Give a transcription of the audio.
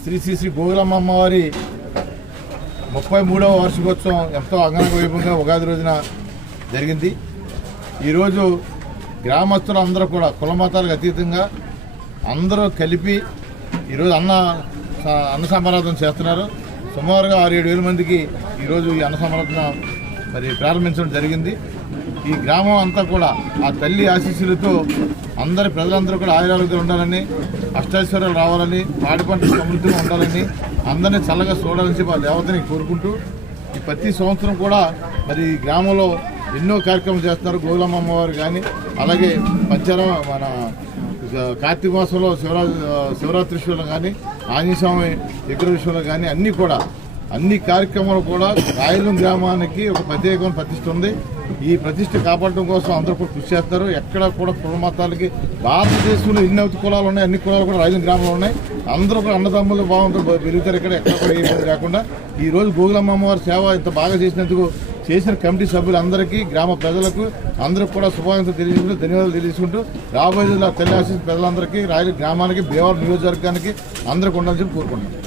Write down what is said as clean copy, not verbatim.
శ్రీ శ్రీ శ్రీ గోగులమ్మ అమ్మవారి 33వ వార్షికోత్సవం ఎంతో అంగరంగ వైభవంగా ఉగాది రోజున జరిగింది. ఈరోజు గ్రామస్తులు అందరూ కూడా కుల మతాలకు అతీతంగా అందరూ కలిపి ఈరోజు అన్న సమారాధన చేస్తున్నారు. సుమారుగా 6-7 వేల మందికి ఈరోజు ఈ అన్న సమారాధన ప్రారంభించడం జరిగింది. ఈ గ్రామం అంతా కూడా ఆ తల్లి ఆశీస్సులతో అందరి ప్రజలందరూ కూడా ఆయురారోగ్యాలు ఉండాలని, అష్టైశ్వర్యాలు రావాలని, పాడి పంటలు సమృద్ధిగా ఉండాలని, అందరినీ చల్లగా చూడాలని చెప్పి ఆ దేవతని కోరుకుంటూ ఈ ప్రతి సంవత్సరం కూడా ఈ గ్రామంలో ఎన్నో కార్యక్రమాలు చేస్తున్నారు. గోగులమ్మ అమ్మవారు కానీ, అలాగే మన కార్తీక మాసంలో శివరాత్రి విషయంలో కానీ, ఆంజనేయ స్వామి విగ్రహ విషయంలో కానీ అన్ని కార్యక్రమాలు కూడా రాయలూరు గ్రామానికి ఒక ప్రత్యేకమైన ప్రతిష్ట ఉంది. ఈ ప్రతిష్ట కాపాడటం కోసం అందరూ కూడా కృషి చేస్తారు. ఎక్కడ కూడా కుల మతాలకి భారతదేశంలో ఎన్ని కులాలు ఉన్నాయి, అన్ని కులాలు కూడా రాయలూరు గ్రామంలో ఉన్నాయి. అందరూ కూడా అన్నదమ్ములు బాగుంటారు, పెరుగుతారు. ఎక్కడ కూడా ఏ ఇబ్బంది కాకుండా ఈ రోజు గోగులమ్మ అమ్మవారి సేవ ఇంత బాగా చేసినందుకు చేసిన కమిటీ సభ్యులందరికీ, గ్రామ ప్రజలకు అందరూ కూడా శుభాకాంక్షలు తెలియజేసుకుంటూ ధన్యవాదాలు తెలియజేసుకుంటూ రాబోయే తల్లి ఆశీస్సు ప్రజలందరికీ, రాయలూరు గ్రామానికి, భీమవరం నియోజకవర్గానికి అందరికీ ఉండాలని చెప్పి కోరుకుంటున్నాను.